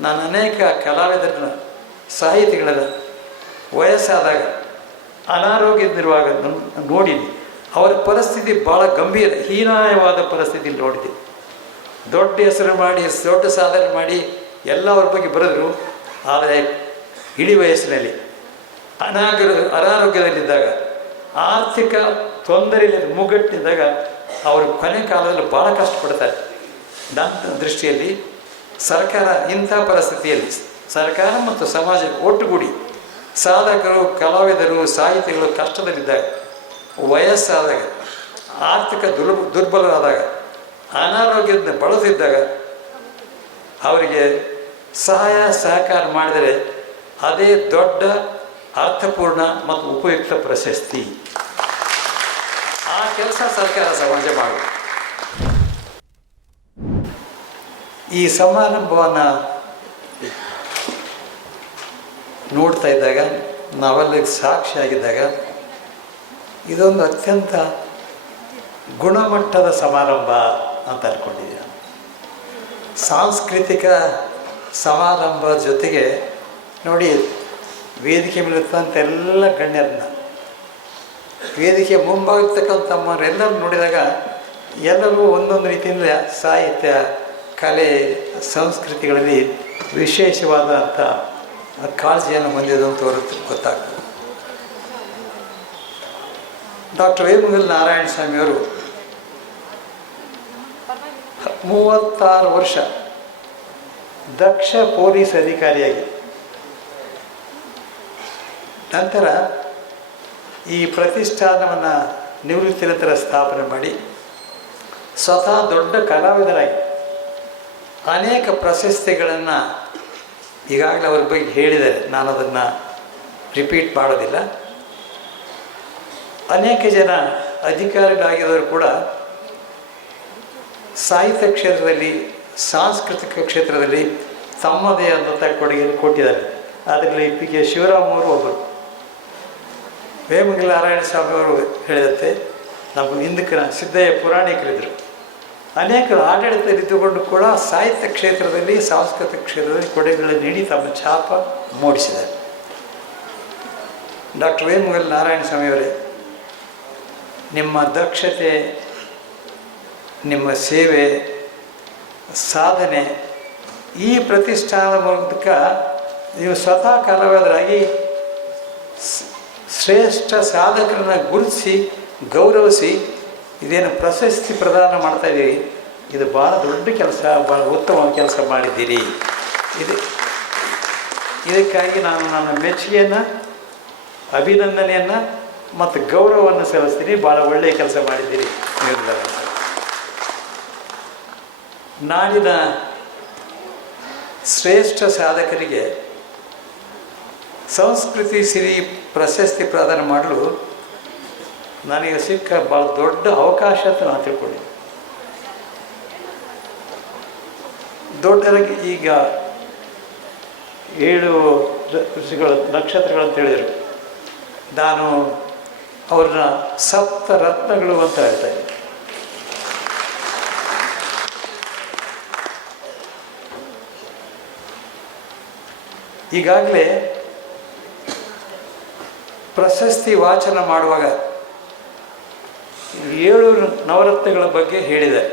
ನಾನು ಅನೇಕ ಕಲಾವಿದರನ್ನ ಸಾಹಿತಿಗಳ ವಯಸ್ಸಾದಾಗ ಅನಾರೋಗ್ಯದಿರುವಾಗ ನೋಡಿದ್ದೆ. ಅವರ ಪರಿಸ್ಥಿತಿ ಭಾಳ ಗಂಭೀರ, ಹೀನಾಯವಾದ ಪರಿಸ್ಥಿತಿ ನೋಡಿದೆ ದೊಡ್ಡ ಹೆಸರು ಮಾಡಿ, ದೊಡ್ಡ ಸಾಧನೆ ಮಾಡಿ ಎಲ್ಲ ಅವ್ರ ಬಗ್ಗೆ ಬರೆದ್ರು. ಆದರೆ ಇಡೀ ವಯಸ್ಸಿನಲ್ಲಿ ಅನಾಗ್ರ, ಅನಾರೋಗ್ಯದಲ್ಲಿದ್ದಾಗ, ಆರ್ಥಿಕ ತೊಂದರೆಯಲ್ಲಿ ಮುಗ್ಗಟ್ಟಿದ್ದಾಗ, ಅವರು ಕೊನೆ ಕಾಲದಲ್ಲಿ ಭಾಳ ಕಷ್ಟಪಡ್ತಾರೆ. ನನ್ನ ದೃಷ್ಟಿಯಲ್ಲಿ ಸರ್ಕಾರ ಇಂಥ ಪರಿಸ್ಥಿತಿಯಲ್ಲಿ ಸರ್ಕಾರ ಮತ್ತು ಸಮಾಜ ಒಟ್ಟುಗೂಡಿ ಸಾಧಕರು, ಕಲಾವಿದರು, ಸಾಹಿತಿಗಳು ಕಷ್ಟದಲ್ಲಿದ್ದಾಗ ವಯಸ್ಸಾದಾಗ, ಆರ್ಥಿಕ ದುರ್ಬ, ದುರ್ಬಲರಾದಾಗ, ಅನಾರೋಗ್ಯದಿಂದ ಬಳಸಿದ್ದಾಗ ಅವರಿಗೆ ಸಹಾಯ, ಸಹಕಾರ ಮಾಡಿದರೆ ಅದೇ ದೊಡ್ಡ, ಅರ್ಥಪೂರ್ಣ ಮತ್ತು ಉಪಯುಕ್ತ ಪ್ರಶಸ್ತಿ. ಆ ಕೆಲಸ ಸರ್ಕಾರ ಸಮಾಜ ಮಾಡಬೇಕು ಈ ಸಮಾರಂಭವನ್ನು ನೋಡ್ತಾ ಇದ್ದಾಗ ನಾವೆಲ್ಲ ಸಾಕ್ಷಿಯಾಗಿದ್ದಾಗ, ಇದೊಂದು ಅತ್ಯಂತ ಗುಣಮಟ್ಟದ ಸಮಾರಂಭ ಅಂತ ಅನ್ಕೊಂಡಿದ್ದೀನಿ ಸಾಂಸ್ಕೃತಿಕ ಸಮಾರಂಭ ಜೊತೆಗೆ ನೋಡಿ, ವೇದಿಕೆ ಮೇಲಿರ್ತಕ್ಕಂಥ ಎಲ್ಲ ಗಣ್ಯರನ್ನ, ವೇದಿಕೆ ಮುಂಭಾಗಿರ್ತಕ್ಕಂಥಮ್ಮರೆಲ್ಲರೂ ನೋಡಿದಾಗ ಎಲ್ಲರೂ ಒಂದೊಂದು ರೀತಿಯಿಂದ ಸಾಹಿತ್ಯ ಕಲೆ, ಸಂಸ್ಕೃತಿಗಳಲ್ಲಿ ವಿಶೇಷವಾದಂಥ ಕಾಳಜಿಯನ್ನು ಹೊಂದಿದ್ದು ಅಂತ ಗೊತ್ತಾಗ್ತದೆ. ಡಾಕ್ಟರ್ ವೇಮಂಗಲ್ ನಾರಾಯಣ ಸ್ವಾಮಿಯವರು ಮೂವತ್ತಾರು ವರ್ಷ ದಕ್ಷ ಪೊಲೀಸ್ ಅಧಿಕಾರಿಯಾಗಿ. ನಂತರ ಈ ಪ್ರತಿಷ್ಠಾನವನ್ನು ನಿವೃತ್ತಿ ನಂತರ ಸ್ಥಾಪನೆ ಮಾಡಿ ಸ್ವತಃ ದೊಡ್ಡ ಕಲಾವಿದರಾಗಿ. ಅನೇಕ ಪ್ರಶಸ್ತಿಗಳನ್ನು ಈಗಾಗಲೇ ಅವ್ರ ಬಗ್ಗೆ ಹೇಳಿದ್ದಾರೆ. ನಾನು ಅದನ್ನು ರಿಪೀಟ್ ಮಾಡೋದಿಲ್ಲ. ಅನೇಕ ಜನ ಅಧಿಕಾರಿಗಳಾಗಿರೋರು ಕೂಡ ಸಾಹಿತ್ಯ ಕ್ಷೇತ್ರದಲ್ಲಿ, ಸಾಂಸ್ಕೃತಿಕ ಕ್ಷೇತ್ರದಲ್ಲಿ ತಮ್ಮದೇ ಆದಂಥ ಕೊಡುಗೆಯನ್ನು ಕೊಟ್ಟಿದ್ದಾರೆ. ಅದರಲ್ಲಿ ಪಿ ಕೆ ಶಿವರಾಮ್ ಅವರು ಒಬ್ಬರು. ವೇಮಂಗಲ ನಾರಾಯಣ ಸ್ವಾಮಿ ಅವರು ಹೇಳಿದಂತೆ ನಮ್ಮ ಹಿಂದಕ್ಕೆ ಸಿದ್ದಯ್ಯ ಪುರಾಣಿಕರಿದ್ದರು. ಅನೇಕರು ನಿಂತುಕೊಂಡು ಕೂಡ ಸಾಹಿತ್ಯ ಕ್ಷೇತ್ರದಲ್ಲಿ, ಸಾಂಸ್ಕೃತಿಕ ಕ್ಷೇತ್ರದಲ್ಲಿ ಕೊಡುಗೆಗಳನ್ನು ನೀಡಿ ತಮ್ಮ ಛಾಪ ಮೂಡಿಸಿದ್ದಾರೆ. ಡಾಕ್ಟರ್ ವೇಮುಗಲ್ ನಾರಾಯಣ ಸ್ವಾಮಿಯವರೇ ನಿಮ್ಮ ದಕ್ಷತೆ, ನಿಮ್ಮ ಸೇವೆ, ಸಾಧನೆ ಈ ಪ್ರತಿಷ್ಠಾನದ ಮೂಲಕ ನೀವು ಸ್ವತಃ ಕಾಲವಾದರಾಗಿ ಶ್ರೇಷ್ಠ ಸಾಧಕರನ್ನು ಗುರುತಿಸಿ, ಗೌರವಿಸಿ ಇದೇನು ಪ್ರಶಸ್ತಿ ಪ್ರದಾನ ಮಾಡ್ತಾ ಇದ್ದೀರಿ ಇದು ಭಾಳ ದೊಡ್ಡ ಕೆಲಸ ಭಾಳ ಉತ್ತಮ ಕೆಲಸ ಮಾಡಿದ್ದೀರಿ. ಇದು, ಇದಕ್ಕಾಗಿ ನಾನು ನನ್ನ ಮೆಚ್ಚುಗೆಯನ್ನು, ಅಭಿನಂದನೆಯನ್ನು ಮತ್ತು ಗೌರವವನ್ನು ಸಲ್ಲಿಸ್ತೀನಿ. ಭಾಳ ಒಳ್ಳೆಯ ಕೆಲಸ ಮಾಡಿದ್ದೀರಿ ನಾಡಿನ ಶ್ರೇಷ್ಠ ಸಾಧಕರಿಗೆ ಸಂಸ್ಕೃತಿ ಸಿರಿ ಪ್ರಶಸ್ತಿ ಪ್ರದಾನ ಮಾಡಲು ನನಗೆ ಸಿಕ್ಕ ಭಾಳ ದೊಡ್ಡ ಅವಕಾಶ ಅಂತ ನಾನು ತಿಳ್ಕೊಂಡೆ ದೊಡ್ಡದಾಗಿ ಈಗ ಏಳು ಋಷಿಗಳು ನಕ್ಷತ್ರಗಳಂತ ಹೇಳಿದರು. ನಾನು ಅವ್ರನ್ನ ಸಪ್ತ ರತ್ನಗಳು ಅಂತ ಹೇಳ್ತಾ ಇದ್ದೆ ಈಗಾಗಲೇ ಪ್ರಶಸ್ತಿ ವಾಚನ ಮಾಡುವಾಗ ಏಳು ನವರತ್ನಗಳ ಬಗ್ಗೆ ಹೇಳಿದ್ದಾರೆ.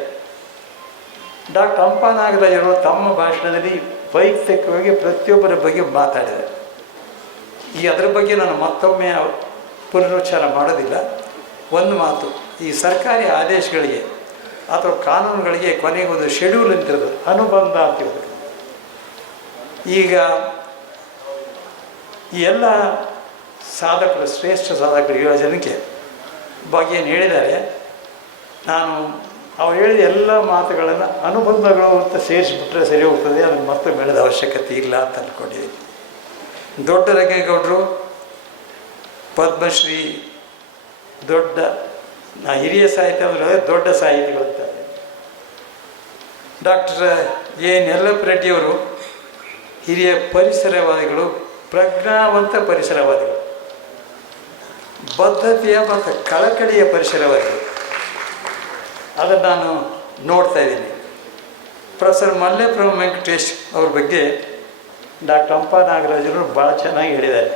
ಡಾಕ್ಟರ್ ಅಂಪಾನಾಗರಾಜರು ತಮ್ಮ ಭಾಷಣದಲ್ಲಿ ವೈಯಕ್ತಿಕವಾಗಿ ಪ್ರತಿಯೊಬ್ಬರ ಬಗ್ಗೆ ಮಾತಾಡಿದ್ದಾರೆ. ಈ ಅದರ ಬಗ್ಗೆ ನಾನು ಮತ್ತೊಮ್ಮೆ ಪುನರುಚ್ಚಾರ ಮಾಡೋದಿಲ್ಲ. ಒಂದು ಮಾತು, ಈ ಸರ್ಕಾರಿ ಆದೇಶಗಳಿಗೆ ಅಥವಾ ಕಾನೂನುಗಳಿಗೆ ಕೊನೆಗೆ ಒಂದು ಶೆಡ್ಯೂಲ್ ಅಂತಿರೋದು ಅನುಬಂಧ ಅಂತಿರೋದು ಈಗ ಈ ಎಲ್ಲ ಸಾಧಕರು, ಶ್ರೇಷ್ಠ ಸಾಧಕರು ಯುವ ಜನಕ್ಕೆ ಬಗ್ಗೆ ಏನು ಹೇಳಿದ್ದಾರೆ, ನಾನು ಅವ್ರು ಹೇಳಿದ ಎಲ್ಲ ಮಾತುಗಳನ್ನು ಅನುಬಂಧಗಳು ಅಂತ ಸೇರಿಸಿಬಿಟ್ರೆ ಸರಿ ಹೋಗ್ತದೆ, ಅದನ್ನು ಮತ್ತೆ ಬೆಳೆದ ಅವಶ್ಯಕತೆ ಇಲ್ಲ ಅಂತ ಅಂದ್ಕೊಂಡಿದ್ದೀನಿ ದೊಡ್ಡ ರಂಗೇಗೌಡರು, ಪದ್ಮಶ್ರೀ, ದೊಡ್ಡ, ನಾ ಹಿರಿಯ ಸಾಹಿತ್ಯ ಅಂದರೆ ದೊಡ್ಡ ಸಾಹಿತಿಗಳು ಅಂತ. ಡಾಕ್ಟರ್ ಎ ನೆಲ್ಲಪ್ಪ ರೆಡ್ಡಿಯವರು ಹಿರಿಯ ಪರಿಸರವಾದಿಗಳು, ಪ್ರಜ್ಞಾವಂತ ಪರಿಸರವಾದಿಗಳು. ಬದ್ಧತೆಯ ಮತ್ತು ಕಳಕಳಿಯ ಪರಿಸರವಾಗಿದೆ ಅದನ್ನು ನಾನು ನೋಡ್ತಾ ಇದ್ದೀನಿ. ಪ್ರೊಫೆಸರ್ ಮಲ್ಲೇಪುರಂ ವೆಂಕಟೇಶ್ ಅವ್ರ ಬಗ್ಗೆ ಡಾಕ್ಟರ್ ಅಂಪ ನಾಗರಾಜರು ಭಾಳ ಚೆನ್ನಾಗಿ ಹೇಳಿದ್ದಾರೆ.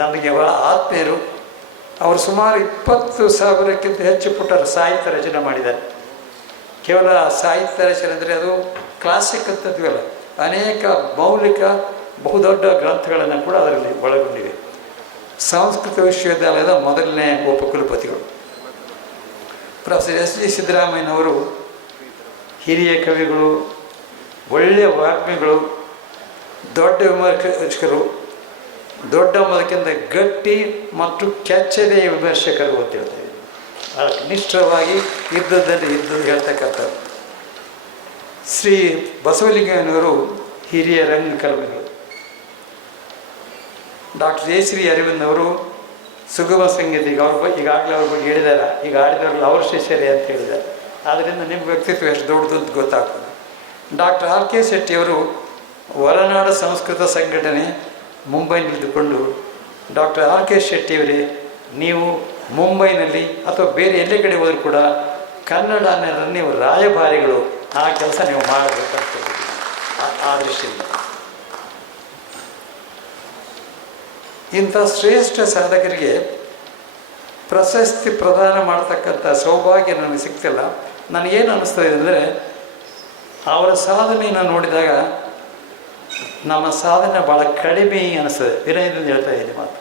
ನನಗೆ ಭಾಳ ಆತ್ಮೀಯರು ಅವರು ಸುಮಾರು ಇಪ್ಪತ್ತು ಸಾವಿರಕ್ಕಿಂತ ಹೆಚ್ಚು ಪುಟ್ಟರು ಸಾಹಿತ್ಯ ರಚನೆ ಮಾಡಿದ್ದಾರೆ. ಕೇವಲ ಸಾಹಿತ್ಯ ರಚನೆ ಅಂದರೆ ಅದು ಕ್ಲಾಸಿಕ್ ಅಂತದ್ವಲ್ಲ. ಅನೇಕ ಮೌಲಿಕ ಬಹುದೊಡ್ಡ ಗ್ರಂಥಗಳನ್ನು ಕೂಡ ಅದರಲ್ಲಿ ಒಳಗೊಂಡಿವೆ. ಸಂಸ್ಕೃತ ವಿಶ್ವವಿದ್ಯಾಲಯದ ಮೊದಲನೇ ಉಪಕುಲಪತಿಗಳು ಪ್ರೊಫೆಸರ್ ಎಸ್ ಜಿ ಸಿದ್ದರಾಮಯ್ಯನವರು ಹಿರಿಯ ಕವಿಗಳು ಒಳ್ಳೆಯ ವಾಗ್ಮಿಗಳು, ದೊಡ್ಡ ವಿಮರ್ಶಕರು, ದೊಡ್ಡ ಮೊದಕ್ಕಿಂತ ಗಟ್ಟಿ ಮತ್ತು ಕೆಚ್ಚದೆಯ ವಿಮರ್ಶಕರು ಅಂತ ಹೇಳ್ತೇವೆ. ನಿಷ್ಠವಾಗಿ ಇದ್ದದಲ್ಲಿ ಇದ್ದದ್ದು ಹೇಳ್ತಕ್ಕಂಥದ್ದು ಶ್ರೀ ಬಸವಲಿಂಗಯ್ಯನವರು ಹಿರಿಯ ರಂಗಕರ್ಮಿಗಳು. ಡಾಕ್ಟರ್ ಜಯಶ್ರೀ ಅರವಿಂದ್ ಅವರು ಸುಗಮ ಸಂಗೀತ ಈಗ ಅವ್ರ ಬಗ್ಗೆ ಈಗಾಗಲೇ ಅವ್ರ ಬಗ್ಗೆ ಹೇಳಿದ್ದಾರೆ. ಈಗ ಆಡಿದವ್ರಲ್ಲಿ ಅವ್ರ ಶಿಷ್ಯರೇ ಅಂತ ಹೇಳಿದ್ದಾರೆ. ಆದ್ದರಿಂದ ನಿಮ್ಮ ವ್ಯಕ್ತಿತ್ವ ಎಷ್ಟು ದೊಡ್ಡದು ಅಂತ ಗೊತ್ತಾಗ್ತದೆ. ಡಾಕ್ಟರ್ ಆರ್ ಕೆ ಶೆಟ್ಟಿಯವರು ಹೊರನಾಡ ಸಂಸ್ಕೃತ ಸಂಘಟನೆ ಮುಂಬೈನಲ್ಲಿದ್ದುಕೊಂಡು ಡಾಕ್ಟರ್ ಆರ್ ಕೆ ಶೆಟ್ಟಿಯವರೇ, ನೀವು ಮುಂಬೈನಲ್ಲಿ ಅಥವಾ ಬೇರೆ ಎಲ್ಲೇ ಕಡೆ ಹೋದರೂ ಕೂಡ ಕನ್ನಡ ನೀವು ರಾಯಭಾರಿಗಳು ಆ ಕೆಲಸ ನೀವು ಮಾಡಬೇಕಂತ ಆ- ದೃಷ್ಟಿಯಿಂದ. ಇಂಥ ಶ್ರೇಷ್ಠ ಸಾಧಕರಿಗೆ ಪ್ರಶಸ್ತಿ ಪ್ರದಾನ ಮಾಡ್ತಕ್ಕಂಥ ಸೌಭಾಗ್ಯ ನನಗೆ ಸಿಗ್ತಿಲ್ಲ. ನನಗೇನು ಅನ್ನಿಸ್ತದೆ ಅಂದರೆ, ಅವರ ಸಾಧನೆಯನ್ನು ನೋಡಿದಾಗ ನಮ್ಮ ಸಾಧನೆ ಭಾಳ ಕಡಿಮೆ ಅನ್ನಿಸ್ತದೆ ವಿನಯದಿಂದ ಹೇಳ್ತಾ ಇದ್ದೀನಿ ಮಾತು.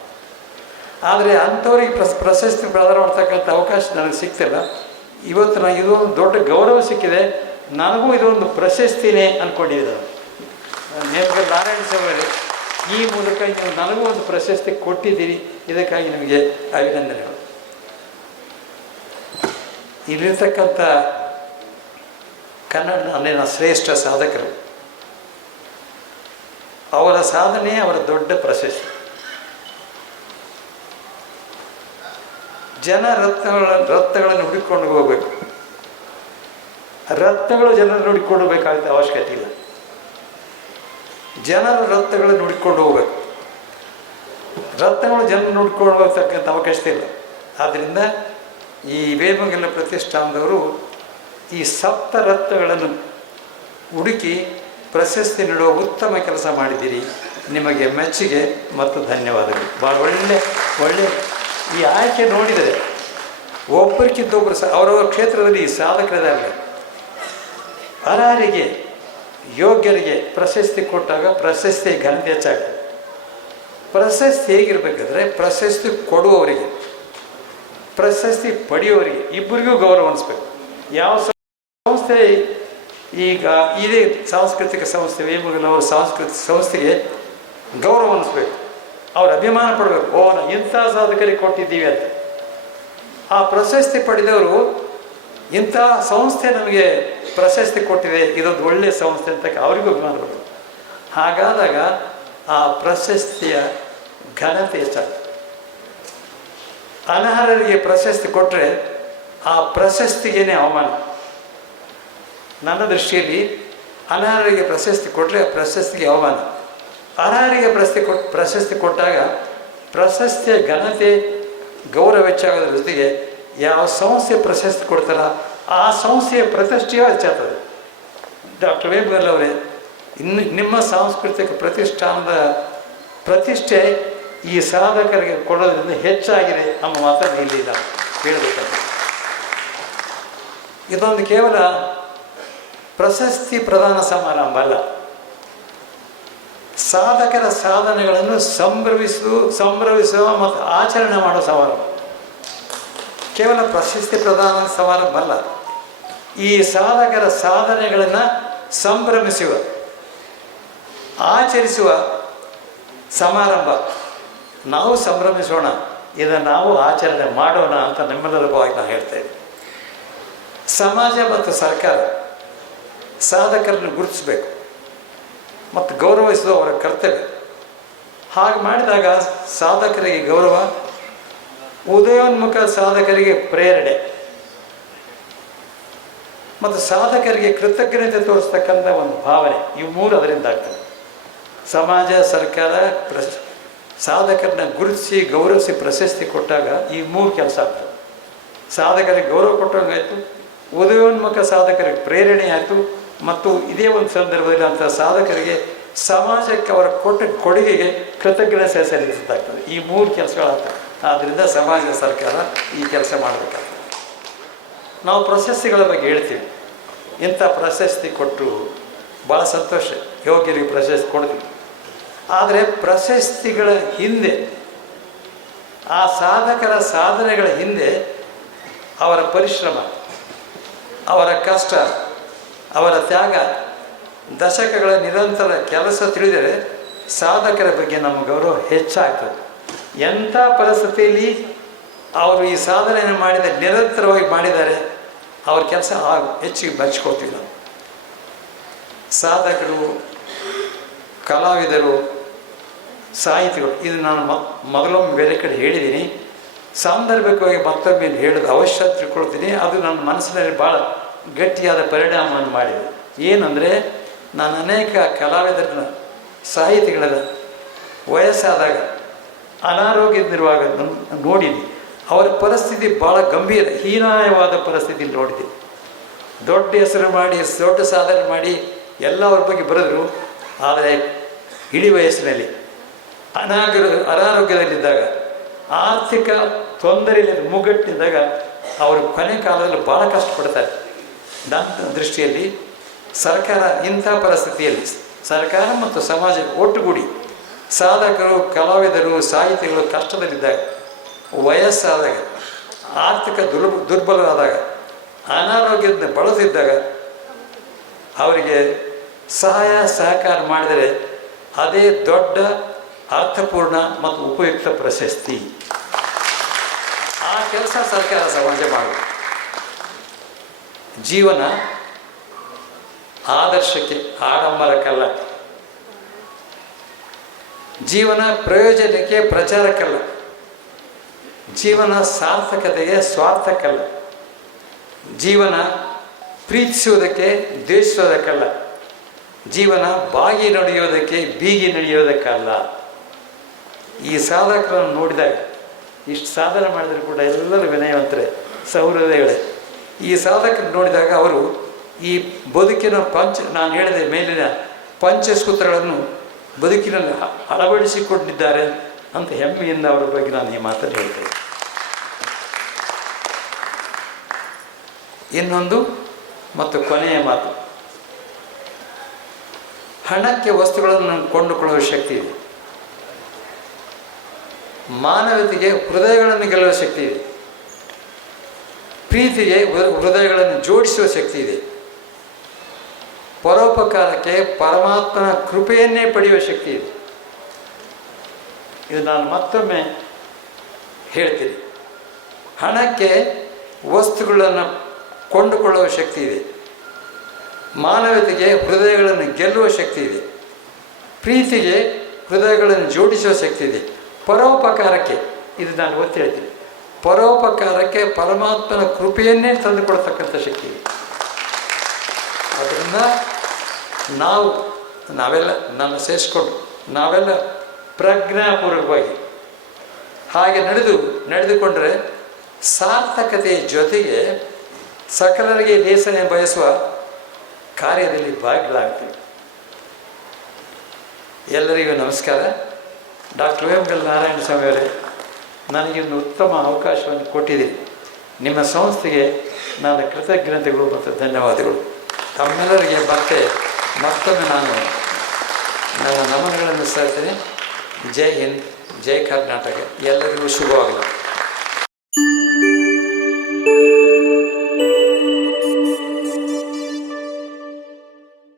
ಆದರೆ ಅಂಥವ್ರಿಗೆ ಪ್ರಸ್, ಪ್ರಶಸ್ತಿ ಪ್ರದಾನ ಮಾಡ್ತಕ್ಕಂಥ ಅವಕಾಶ ನನಗೆ ಸಿಗ್ತಿಲ್ಲ. ಇವತ್ತು ನಾನು ಇದೊಂದು ದೊಡ್ಡ ಗೌರವ ಸಿಕ್ಕಿದೆ. ನನಗೂ ಇದೊಂದು ಪ್ರಶಸ್ತಿನೇ ಅಂದ್ಕೊಂಡಿದ್ದೆ ನೇಮಕ ನಾರಾಯಣ ಸ್ವಾಮಿ ಈ ಮೂಲಕ ನೀವು ನನಗೂ ಒಂದು ಪ್ರಶಸ್ತಿ ಕೊಟ್ಟಿದ್ದೀರಿ. ಇದಕ್ಕಾಗಿ ನಿಮಗೆ ಅಭಿನಂದನೆಗಳು. ಇಲ್ಲಿರ್ತಕ್ಕಂಥ ಕನ್ನಡ ಅಲ್ಲಿನ ಶ್ರೇಷ್ಠ ಸಾಧಕರು, ಅವರ ಸಾಧನೆ ಅವರ ದೊಡ್ಡ ಪ್ರಶಸ್ತಿ. ಜನ ರತ್ನಗಳ ರತ್ನಗಳನ್ನು ಹುಡುಕೊಂಡು ಹೋಗಬೇಕು. ರತ್ನಗಳು ಜನರನ್ನು ಹುಡುಕೊಂಡು ಹೋಗಬೇಕಾದ ಅವಶ್ಯಕತೆ ಇಲ್ಲ. ಜನರ ರತ್ನಗಳನ್ನು ಹುಡುಕೊಂಡು ಹೋಗ್ಬೇಕು. ರಥಗಳು ಜನ ನುಡ್ಕೊಂಡು ಹೋಗ್ತಕ್ಕಂಥ ಅವಕಾಶ ಇಲ್ಲ. ಆದ್ದರಿಂದ ಈ ವೇಮಂಗಲ ಪ್ರತಿಷ್ಠಾನದವರು ಈ ಸಪ್ತ ರಥಗಳನ್ನು ಹುಡುಕಿ ಪ್ರಶಸ್ತಿ ನೀಡುವ ಉತ್ತಮ ಕೆಲಸ ಮಾಡಿದ್ದೀರಿ. ನಿಮಗೆ ಮೆಚ್ಚುಗೆ ಮತ್ತು ಧನ್ಯವಾದಗಳು. ಭಾಳ ಒಳ್ಳೆ ಒಳ್ಳೆ ಈ ಆಯ್ಕೆ ನೋಡಿದರೆ ಒಬ್ಬರಿಗಿಂತ ಒಬ್ಬರು ಸ, ಅವರವರ ಕ್ಷೇತ್ರದಲ್ಲಿ ಈ ಸಾಧಕರಿದ್ದಾರೆ ಅರ್ಹರಿಗೆ ಯೋಗ್ಯರಿಗೆ ಪ್ರಶಸ್ತಿ ಕೊಟ್ಟಾಗ ಪ್ರಶಸ್ತಿ ಘನತೆ ಹೆಚ್ಚಾಗುತ್ತೆ ಪ್ರಶಸ್ತಿ ಹೇಗಿರ್ಬೇಕಾದ್ರೆ ಪ್ರಶಸ್ತಿ ಕೊಡುವವರಿಗೆ, ಪ್ರಶಸ್ತಿ ಪಡೆಯುವವರಿಗೆ ಇಬ್ಬರಿಗೂ ಗೌರವ ಅನಿಸ್ಬೇಕು ಯಾವ ಸಂಸ್ಥೆ ಈಗ ಇದೇ ಸಾಂಸ್ಕೃತಿಕ ಸಂಸ್ಥೆ, ವೇಮಗಲವರು ಸಾಂಸ್ಕೃತಿಕ ಸಂಸ್ಥೆಗೆ ಗೌರವ ಅನಿಸ್ಬೇಕು ಅವ್ರು ಅಭಿಮಾನ ಪಡಬೇಕು. ಓ, ನಾ ಇಂಥ ಸಾಧಕರಿಗೆ ಕೊಟ್ಟಿದ್ದೀವಿ ಅಂತ. ಆ ಪ್ರಶಸ್ತಿ ಪಡೆದವರು ಇಂಥ ಸಂಸ್ಥೆ ನಮಗೆ ಪ್ರಶಸ್ತಿ ಕೊಟ್ಟಿದೆ, ಇದೊಂದು ಒಳ್ಳೆಯ ಸಂಸ್ಥೆ ಅಂತ ಅವರಿಗೂ ಅಭಿಮಾನ ಬರ್ತದೆ ಹಾಗಾದಾಗ ಆ ಪ್ರಶಸ್ತಿಯ ಘನತೆ ಎಷ್ಟಾಗ್ತದೆ? ಅನರ್ಹರಿಗೆ ಪ್ರಶಸ್ತಿ ಕೊಟ್ಟರೆ ಆ ಪ್ರಶಸ್ತಿಗೇನೆ ಅವಮಾನ. ನನ್ನ ದೃಷ್ಟಿಯಲ್ಲಿ ಅನರ್ಹರಿಗೆ ಪ್ರಶಸ್ತಿ ಕೊಟ್ಟರೆ ಆ ಪ್ರಶಸ್ತಿಗೆ ಅವಮಾನ. ಅರ್ಹರಿಗೆ ಪ್ರಶಸ್ತಿ ಕೊಟ್ಟು ಪ್ರಶಸ್ತಿ ಕೊಟ್ಟಾಗ ಪ್ರಶಸ್ತಿಯ ಘನತೆ ಗೌರವ ಹೆಚ್ಚಾಗೋದ್ರ ಜೊತೆಗೆ ಯಾವ ಸಂಸ್ಥೆ ಪ್ರಶಸ್ತಿ ಕೊಡ್ತಾರ ಆ ಸಂಸ್ಥೆಯ ಪ್ರತಿಷ್ಠೆಯೂ ಹೆಚ್ಚಾಗ್ತದೆ ಡಾಕ್ಟರ್ ವೇಬ್ಗಲ್ ಅವರೇ, ಇನ್ನು ನಿಮ್ಮ ಸಾಂಸ್ಕೃತಿಕ ಪ್ರತಿಷ್ಠಾನದ ಪ್ರತಿಷ್ಠೆ ಈ ಸಾಧಕರಿಗೆ ಕೊಡೋದ್ರಿಂದ ಹೆಚ್ಚಾಗಿದೆ ನಮ್ಮ ಮಾತನ್ನು ಇಲ್ಲಿ ನಾವು ಹೇಳಬೇಕಂತ. ಇದೊಂದು ಕೇವಲ ಪ್ರಶಸ್ತಿ ಪ್ರದಾನ ಸಮಾರಂಭ ಅಲ್ಲ. ಸಾಧಕರ ಸಾಧನೆಗಳನ್ನು ಸಂಭ್ರಮಿಸು, ಸಂಭ್ರಮಿಸುವ ಮತ್ತು ಆಚರಣೆ ಮಾಡೋ ಸಮಾರಂಭ. ಕೇವಲ ಪ್ರಶಸ್ತಿ ಪ್ರದಾನ ಸಮಾರಂಭ ಅಲ್ಲ. ಈ ಸಾಧಕರ ಸಾಧನೆಗಳನ್ನು ಸಂಭ್ರಮಿಸುವ, ಆಚರಿಸುವ ಸಮಾರಂಭ. ನಾವು ಸಂಭ್ರಮಿಸೋಣ ಇದನ್ನು ನಾವು ಆಚರಣೆ ಮಾಡೋಣ ಅಂತ ನಿಮ್ಮೆಲ್ಲರ ಪರವಾಗಿ ನಾನು ಹೇಳ್ತೇನೆ. ಸಮಾಜ ಮತ್ತು ಸರ್ಕಾರ ಸಾಧಕರನ್ನು ಗುರುತಿಸಬೇಕು, ಮತ್ತು ಗೌರವಿಸುವುದು ಅವರ ಕರ್ತವ್ಯ. ಹಾಗೆ ಮಾಡಿದಾಗ ಸಾಧಕರಿಗೆ ಗೌರವ, ಉದಯೋನ್ಮುಖ ಸಾಧಕರಿಗೆ ಪ್ರೇರಣೆ. ಮತ್ತು ಸಾಧಕರಿಗೆ ಕೃತಜ್ಞತೆ ತೋರಿಸ್ತಕ್ಕಂಥ ಒಂದು ಭಾವನೆ ಇವು ಮೂರು ಅದರಿಂದ ಆಗ್ತದೆ. ಸಮಾಜ, ಸರ್ಕಾರ ಪ್ರಶ್ ಸಾಧಕರನ್ನ ಗುರುತಿಸಿ, ಗೌರವಿಸಿ ಪ್ರಶಸ್ತಿ ಕೊಟ್ಟಾಗ ಈ ಮೂರು ಕೆಲಸ ಆಗ್ತದೆ. ಸಾಧಕರಿಗೆ ಗೌರವ ಕೊಟ್ಟಂಗಾಯಿತು ಉದಯೋನ್ಮುಖ ಸಾಧಕರಿಗೆ ಪ್ರೇರಣೆ ಆಯಿತು, ಮತ್ತು ಇದೇ ಒಂದು ಸಂದರ್ಭದಲ್ಲಿ ಅಂಥ ಸಾಧಕರಿಗೆ ಸಮಾಜಕ್ಕೆ ಅವರ ಕೊಟ್ಟ ಕೊಡುಗೆಗೆ ಕೃತಜ್ಞತೆ ಸಲ್ಲಿಸುತ್ತಾಗ್ತದೆ ಈ ಮೂರು ಕೆಲಸಗಳಾಗ್ತವೆ. ಆದ್ದರಿಂದ ಸಮಾಜ, ಸರ್ಕಾರ ಈ ಕೆಲಸ ಮಾಡಬೇಕಾಗ್ತದೆ. ನಾವು ಪ್ರಶಸ್ತಿಗಳ ಬಗ್ಗೆ ಹೇಳ್ತೀವಿ. ಇಂಥ ಪ್ರಶಸ್ತಿ ಕೊಟ್ಟರು ಭಾಳ ಸಂತೋಷ. ಯೋಗ್ಯರಿಗೆ ಪ್ರಶಸ್ತಿ ಕೊಡ್ತೀವಿ. ಆದರೆ ಪ್ರಶಸ್ತಿಗಳ ಹಿಂದೆ, ಆ ಸಾಧಕರ ಸಾಧನೆಗಳ ಹಿಂದೆ ಅವರ ಪರಿಶ್ರಮ, ಅವರ ಕಷ್ಟ, ಅವರ ತ್ಯಾಗ, ದಶಕಗಳ ನಿರಂತರ ಕೆಲಸ ತಿಳಿದರೆ ಸಾಧಕರ ಬಗ್ಗೆ ನಮ್ಮ ಗೌರವ ಹೆಚ್ಚಾಗ್ತದೆ. ಎಂಥ ಪರಿಸ್ಥಿತಿಯಲ್ಲಿ ಅವರು ಈ ಸಾಧನೆಯನ್ನು ಮಾಡಿದ, ನಿರಂತರವಾಗಿ ಮಾಡಿದ್ದಾರೆ ಅವ್ರ ಕೆಲಸ ಹೆಚ್ಚಿಗೆ ಬಚ್ಕೋತೀವಿ ಸಾಧಕರು, ಕಲಾವಿದರು, ಸಾಹಿತಿಗಳು, ಇದು ನಾನು ಮೊದಲೊಮ್ಮೆ ಬೇರೆ ಕಡೆ ಹೇಳಿದ್ದೀನಿ. ಸಾಂದರ್ಭಿಕವಾಗಿ ಮತ್ತೊಮ್ಮೆ ಹೇಳೋದು ಅವಶ್ಯ ತಿಳ್ಕೊಳ್ತೀನಿ. ಅದು ನನ್ನ ಮನಸ್ಸಿನಲ್ಲಿ ಭಾಳ ಗಟ್ಟಿಯಾದ ಪರಿಣಾಮವನ್ನು ಮಾಡಿದೆ. ಏನಂದರೆ, ನಾನು ಅನೇಕ ಕಲಾವಿದರನ್ನ, ಸಾಹಿತಿಗಳನ್ನ ವಯಸ್ಸಾದಾಗ ಅನಾರೋಗ್ಯದಿರುವಾಗ ನೋಡಿದ್ದೀನಿ ಅವರ ಪರಿಸ್ಥಿತಿ ಭಾಳ ಗಂಭೀರ, ಹೀನಾಯವಾದ ಪರಿಸ್ಥಿತಿ ನೋಡಿದೆ. ದೊಡ್ಡ ಹೆಸರು ಮಾಡಿ, ದೊಡ್ಡ ಸಾಧನೆ ಮಾಡಿ ಎಲ್ಲ ಅವ್ರ ಬಗ್ಗೆ ಬರೆದ್ರು, ಆದರೆ ಇಡೀ ವಯಸ್ಸಿನಲ್ಲಿ ಅನಾಗ್ರ, ಅನಾರೋಗ್ಯದಲ್ಲಿದ್ದಾಗ, ಆರ್ಥಿಕ ತೊಂದರೆಯಲ್ಲಿ ಮುಗ್ಗಟ್ಟಿದ್ದಾಗ ಅವರು ಕೊನೆ ಕಾಲದಲ್ಲಿ ಭಾಳ ಕಷ್ಟಪಡ್ತಾರೆ. ನನ್ನ ದೃಷ್ಟಿಯಲ್ಲಿ ಸರ್ಕಾರ ಇಂಥ ಪರಿಸ್ಥಿತಿಯಲ್ಲಿ, ಸರ್ಕಾರ ಮತ್ತು ಸಮಾಜ ಒಟ್ಟುಗೂಡಿ, ಸಾಧಕರು, ಕಲಾವಿದರು, ಸಾಹಿತಿಗಳು ಕಷ್ಟದಲ್ಲಿದ್ದಾಗ ವಯಸ್ಸಾದಾಗ, ಆರ್ಥಿಕ ದುರ್ಬ, ದುರ್ಬಲರಾದಾಗ ಅನಾರೋಗ್ಯದಿಂದ ಬಳಸಿದ್ದಾಗ ಅವರಿಗೆ ಸಹಾಯ, ಸಹಕಾರ ಮಾಡಿದರೆ ಅದೇ ದೊಡ್ಡ, ಅರ್ಥಪೂರ್ಣ ಮತ್ತು ಉಪಯುಕ್ತ ಪ್ರಶಸ್ತಿ. ಆ ಕೆಲಸ ಸರ್ಕಾರ ಸಮಾಜ ಮಾಡಬೇಕು ಜೀವನ ಆದರ್ಶಕ್ಕೆ ಆಡಂಬರಕ್ಕಲ್ಲ. ಜೀವನ ಪ್ರಯೋಜನಕ್ಕೆ ಪ್ರಚಾರಕ್ಕಲ್ಲ. ಜೀವನ ಸಾರ್ಥಕತೆಗೆ ಸ್ವಾರ್ಥಕ್ಕಲ್ಲ. ಜೀವನ ಪ್ರೀತಿಸುವುದಕ್ಕೆ ದ್ವೇಷಿಸೋದಕ್ಕಲ್ಲ ಜೀವನ ಬಾಗಿ ನಡೆಯೋದಕ್ಕೆ ಬೀಗಿ ನಡೆಯೋದಕ್ಕಲ್ಲ ಈ ಸಾಧಕರನ್ನು ನೋಡಿದಾಗ, ಇಷ್ಟು ಸಾಧನೆ ಮಾಡಿದರೂ ಕೂಡ ಎಲ್ಲರೂ ವಿನಯವಂತರೆ, ಸೌಹೃದಯಗಳೇ. ಈ ಸಾಧಕರನ್ನು ನೋಡಿದಾಗ ಅವರು ಈ ಬದುಕಿನ ಪಂಚ, ನಾನು ಹೇಳಿದ ಮೇಲಿನ ಪಂಚಸೂತ್ರಗಳನ್ನು ಬದುಕಿನಲ್ಲಿ ಅಳವಡಿಸಿಕೊಂಡಿದ್ದಾರೆ ಅಂತ ಹೆಮ್ಮೆಯಿಂದ ಅವರ ಬಗ್ಗೆ ನಾನು ಈ ಮಾತನ್ನು ಹೇಳ್ತೇನೆ. ಇನ್ನೊಂದು ಮತ್ತು ಕೊನೆಯ ಮಾತು. ಹಣಕ್ಕೆ ವಸ್ತುಗಳನ್ನು ಕೊಂಡುಕೊಳ್ಳುವ ಶಕ್ತಿ ಇದೆ. ಮಾನವತೆಗೆ ಹೃದಯಗಳನ್ನು ಗೆಲ್ಲುವ ಶಕ್ತಿ ಇದೆ. ಪ್ರೀತಿಗೆ ಹೃದಯಗಳನ್ನು ಜೋಡಿಸುವ ಶಕ್ತಿ ಇದೆ. ಪರೋಪಕಾರಕ್ಕೆ ಪರಮಾತ್ಮನ ಕೃಪೆಯನ್ನೇ ಪಡೆಯುವ ಶಕ್ತಿ ಇದೆ. ಇದು ನಾನು ಮತ್ತೊಮ್ಮೆ ಹೇಳ್ತೀನಿ. ಹಣಕ್ಕೆ ವಸ್ತುಗಳನ್ನು ಕೊಂಡುಕೊಳ್ಳುವ ಶಕ್ತಿ ಇದೆ. ಮಾನವತೆಗೆ ಹೃದಯಗಳನ್ನು ಗೆಲ್ಲುವ ಶಕ್ತಿ ಇದೆ. ಪ್ರೀತಿಗೆ ಹೃದಯಗಳನ್ನು ಜೋಡಿಸುವ ಶಕ್ತಿ ಇದೆ. ಪರೋಪಕಾರಕ್ಕೆ, ಇದು ನಾನು ಒತ್ತಿ ಹೇಳ್ತೀನಿ. ಪರೋಪಕಾರಕ್ಕೆ ಪರಮಾತ್ಮನ ಕೃಪೆಯನ್ನೇ ತಂದುಕೊಡ್ತಕ್ಕಂಥ ಶಕ್ತಿ ಇದೆ. ಅದರಿಂದ ನಾವು, ನಾವೆಲ್ಲ ನನ್ನ ಸೇರಿಸ್ಕೊಂಡು, ನಾವೆಲ್ಲ ಪ್ರಜ್ಞಾಪೂರ್ವಕವಾಗಿ ಹಾಗೆ ನಡೆದು, ನಡೆದುಕೊಂಡರೆ ಸಾರ್ಥಕತೆಯ ಜೊತೆಗೆ ಸಕಲರಿಗೆ ಲೇಸನೆ ಬಯಸುವ ಕಾರ್ಯದಲ್ಲಿ ಭಾಗಿಗಳಾಗ್ತೀವಿ. ಎಲ್ಲರಿಗೂ ನಮಸ್ಕಾರ. ಡಾಕ್ಟರ್ ವೇಮಗಲ್ ನಾರಾಯಣ ಸ್ವಾಮಿ ಅವರೇ, ನನಗೆ ಒಂದು ಉತ್ತಮ ಅವಕಾಶವನ್ನು ಕೊಟ್ಟಿದೆ ನಿಮ್ಮ ಸಂಸ್ಥೆಗೆ ನನ್ನ ಕೃತಜ್ಞತೆಗಳು ಮತ್ತು ಧನ್ಯವಾದಗಳು. ತಮ್ಮೆಲ್ಲರಿಗೆ ಮತ್ತೆ ಮತ್ತೊಮ್ಮೆ ನಾನು ನನ್ನ ನಮನಗಳನ್ನು ಸಲ್ತೇನೆ ಜೈ ಹಿಂದ್, ಜೈ ಕರ್ನಾಟಕ. ಎಲ್ಲರಿಗೂ ಶುಭವಾಗಲಿ.